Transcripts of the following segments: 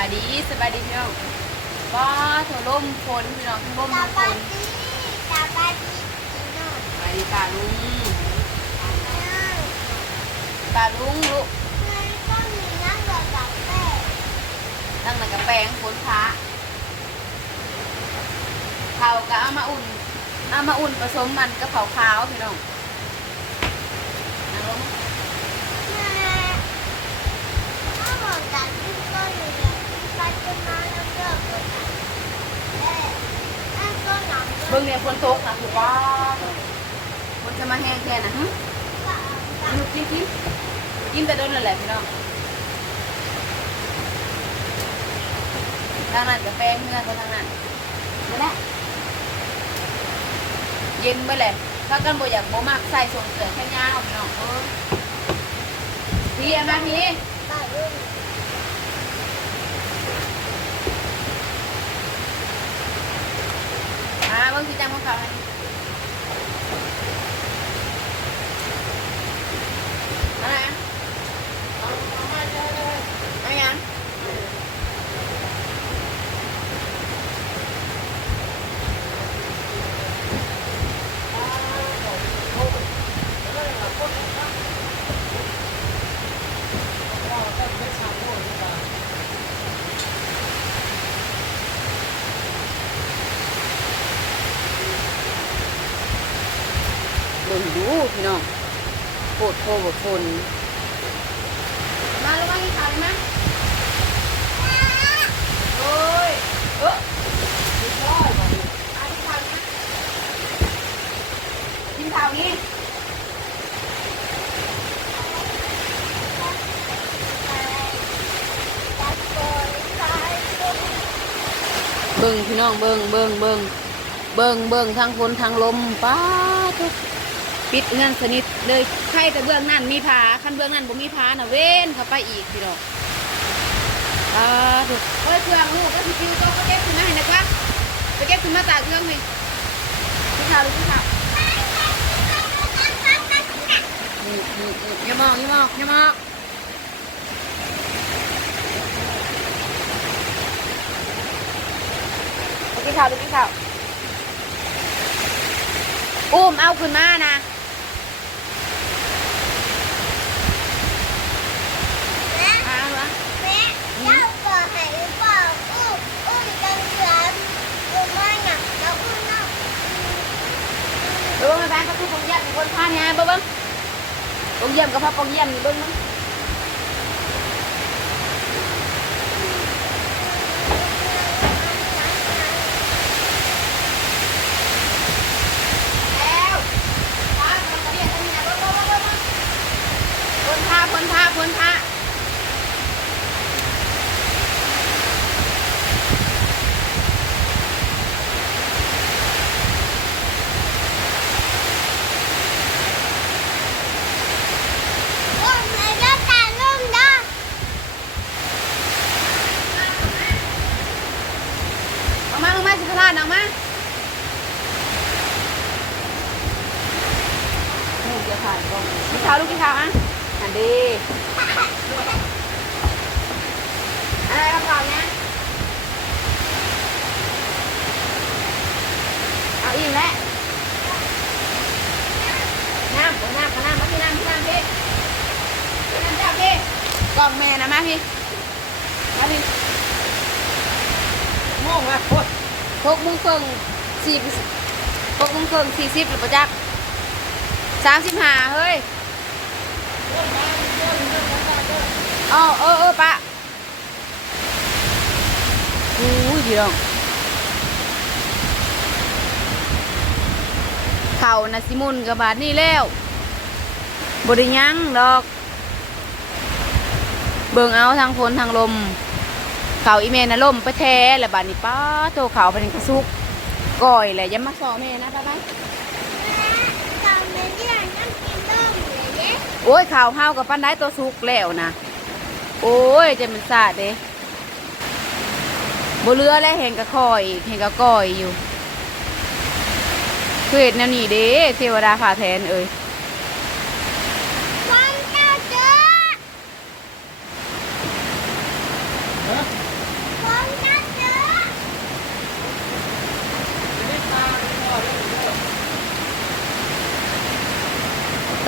บายดีสบายดีพี่น้องว้าโถล่มฝนพี่น้องทั้งล่มสทั้งฝวัสนดีสวัสดีพี่น้องสบายดีตาลุงตาลุงลูกนก็มีนั่งกับกับแม่นั่งในกระแปงฝนฟ้าเขาก็เอามาอุ่นเอามาอุ่นผสมมันกับเผาขาวพี่น้องนั่งลงแม่ เนี่ยไปจะมาแล้วก็กดอะเอ๊ะแม่ก็หนังเบิ่งเนี่ยฝนตกนะถือว่าฝนจะมาแห้งแค่นะฮะก็เอาลูกกินกินกินแต่โดนนั่นแหละพี่น้องทางนั้นกาแฟเมื่อเขาทางนั้นนั่นแหละเย็นไปเลยถ้ากันบ่อยากบ่มากใส่ส่งเสือแค่ย่าเอาพี่น้องเออพี่เอามาพี่ ไปรุ่น มาเบิ่งสิจังของเขาให้อะไรอะเอายัง เบิ่งดู พี่น้องโคตรโคตรฝนมาแล้วมากินข้าวเลยมั้ยโอ้ยเออเรียบร้อยว่ะนี่มานข้าวเลยมั้ยกินข้าวนี่เบิ่งพี่น้องเบิ่งเบิ่งเบิ่งเบิ่งเบิ่งทางฝนทางลมป้าทุก ปิดเงินสนิทเลยใครแต่เบื้องนั่นมีผาขั้นเบื้องนั่นบ่มีผาน่ะเว้นเข้าไปอีกพี่ดอกอ่าถูกเฮ้ยเครื่องลูกก็สิคิวก็เก็บขึ้นมาให้นะครับไปเก็บขึ้นมาตากเครื่องนี่พี่ขาวลูกพี่ขาวอย่ามองอย่ามองอย่ามองพี่ขาวลูกพี่ขาวอุ้มเอาขึ้นมานะ แม่ เอาวะ แม่เจ้าก่อให้หรือเปล่าอุ้มอุ้มจังเสือนอุ้มมาหนักแล้วอุ้มน้อง เบ้าแบงก็คือปงเยี่ยมมีคนพาเนี่ยเบิ้งปงเยี่ยมกับพ่อปงเยี่ยมนี่เบิ้งมั้งแล้วพาคนกระเดียดทำยังไงเบิ้งเบิ้งเบิ้งเบิ้งคนพาคนพาคนพา อุ้มให้เจ้าตาลุ่มด้ เอามาเอามาสิพลาดเอามาลูกจะผ่านกล้องพี่ขาวลูกพี่ขาวอะอันดีอะไรกระเป๋าเนี้ยเอาอีกแล้วน้ำเอาน้ำเอาน้ำมาพี่น้ำพี่น้ำพี่พี่น้ำเจ้าพี่กล่องแม่นะมาพี่มาพี่โม่งอะ โอ้ยหกมงครึ่งสี่หกโมงครึ่งสี่สิบหรือประจักสามสิบห้าเฮ้ยเออเออเออปะอู้ยเดียวเข่านะสิมุนกับบาทนี่แล้วบริยังดอก เบิ่งเอาทางฝนทางลม เขาอีเมลนะล่มไปแท้แล้วบาดนี้ป้าโตเขาเป็นกระซุกก่อยแหละอยังมาสอแม่นะป้าป้าตอนนี้เรียนนั่งกินนมเลยเนี่ยโอ้ยข่าวเฮากับปั้นได้ตัวซุกแล้วนะโอ้ยจะมันสาดเด้บ่เรือแล้วเห็นกระคอยอีกเห็นกระก่อยอยู่คือเห็ดแนวนี้เด้เทวดาผ่าแทนเอ้ย วันเจ้าเจอ ฮะ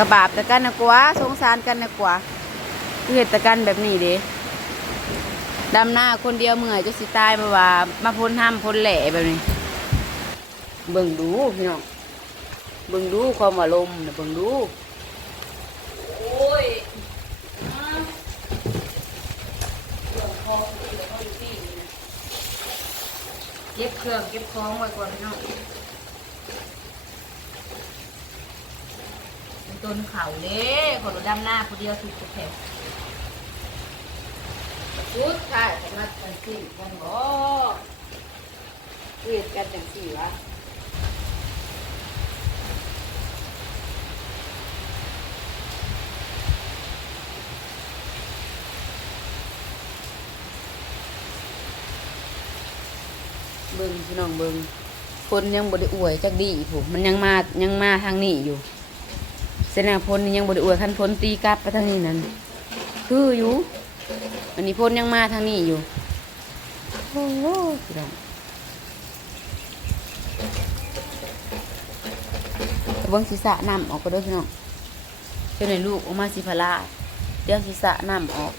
กระบาปแต่กันนะกว่าสงสารกันนะกว่าคือเหตุกันแบบนี้เด้ดำหน้าคนเดียวเมื่อยจะสิตายมาว่า มาพ้นห้ามพ้นแหล่แบบนี้ เบิ่งดูพี่น้องเบิ่งดูความอารมณ์นะเบิ่งดูโอ้ยเก็บเครื่องเก็บของไว้ก่อนพี่น้อง เป็น ต้นเขาเด้ขอรถดำหน้าผู้เดียวสุดแถวพุดค่ะจะมาจังสี่กันบ่เรียนกันจังสี่วะเบิ่งพี่น้องเบิ่งคนยังบ่ได้อวยจักดีผมมันยังมายังมาทางนี้อยู่ เสนาพลนี่ยังบไดอวยคันพลตีกลับไปทางนี้นั่นคืออยู่อันนี้พลยังมาทางนี้อยู่โอ้โหพี่น้องเบิ้งศีรษะนำออกก็ด้พี่น้องเจ้าหนลูกออกมาสิพลาเดี๋ยวศีรษะนำออก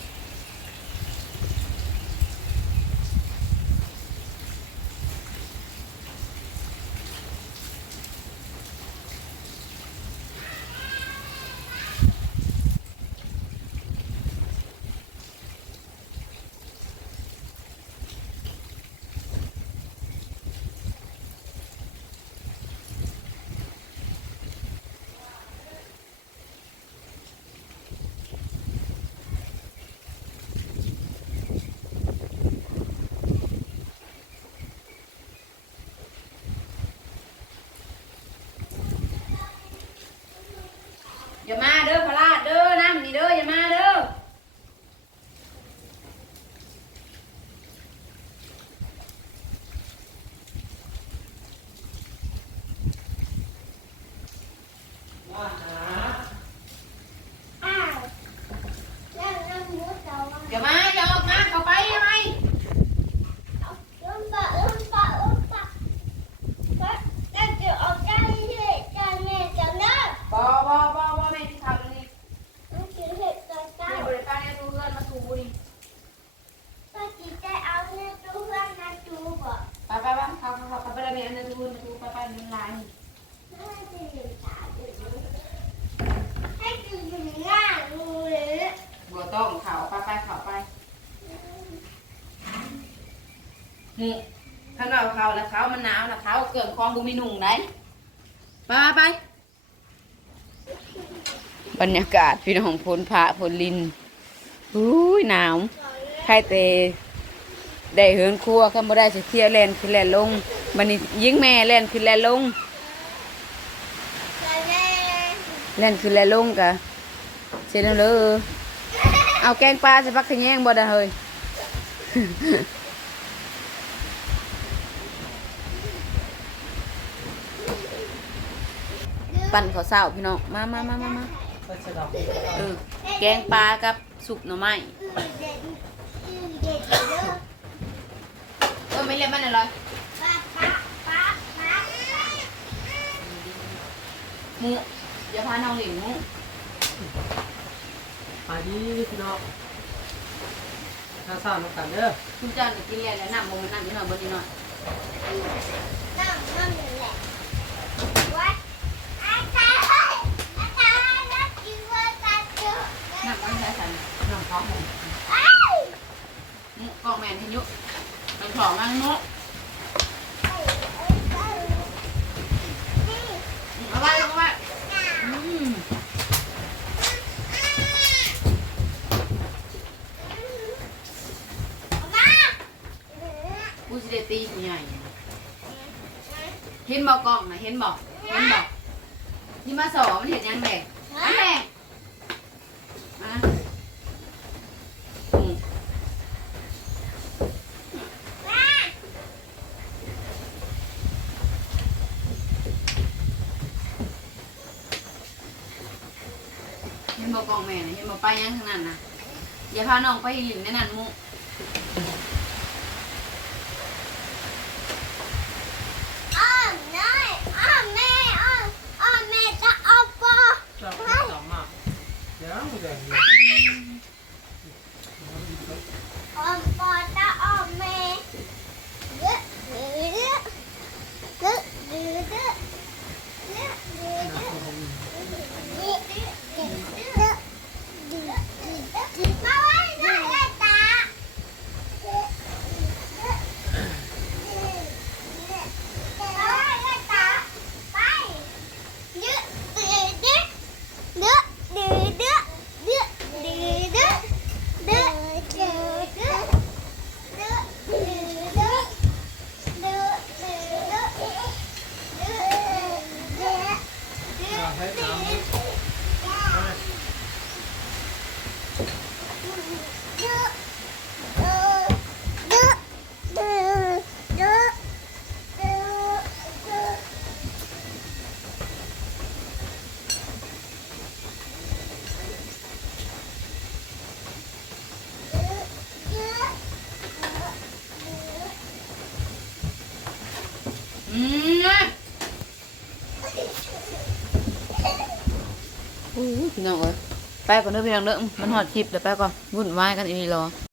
อย่ามาเด้อพลาดเด้อน้ำนี่เด้ออย่ามาเด้ออย่ามาอย่าออกมาเข้าไปทำไมบอบอบอบอแม่ที่ทำนี่นี่บริการเนี่ยดูเงินมาถูบุรีไปไปไปเขาเขาเขาไปเลยแม่อันนั้นดูเงินมาถูไปไปเงินลายนี่ ให้ดูอยู่หน้างูเลย บัวต้องเขาไปไปเขาไป นี่ข้างนอกเขาแล้วเขามันหนาวนะเขาเกิดคลองบุมีหนุ่งได้ไปไป บรรยากาศพี่น้องพลพระพลลินอุ้ยหนาวใครเตได้เหินครัวก็บ่ได้สิเที่ยวแล่นขึ้นแล่นลงบัดนี้ยิงแม่แล่นขึ้นแล่นลงเล่นคือแลลงกะเสร็จแล้วเลยเอาแกงปลาใส่พักขยงบ่ได้เฮ้ย ปั่นข้าวเศร้าพี่น้องมามามามามาเออแกงปลากับสุกหน่อไม้เออไม่เล่นมันอะไรหมูอย่าพาน้องหลิงหมูมาดีพี่น้องข้าวสารน้ำกันเด้อคุณเจ้าเนี่ยกินแล้วแล้วน้ำบ่มันน้ำอยู่หน่อยบนนี้หน่อยน้ น้ำพร้อมหมูกองแมนที่ยุเป็นของมังมุเอาไว้เอาไว้อืมกูสิได้ตีกูใหญ่เห็นบอกกล้องนะเห็นบอกเห็นบอกที่มาสอมันเห็นยังแดงอันแดงมาอืมเห็นบ อกกล้องแม่นะเห็นบอกไปยังทางนั้นนะอย่าพาน้องไปหลินในนั้นมุ พี่น้องเอ้ยไปก่อนเด้อพี่น้องเด้อมันหอดคลิปเดี๋ยวไปก่อนวุ่นวายกันอีกรอ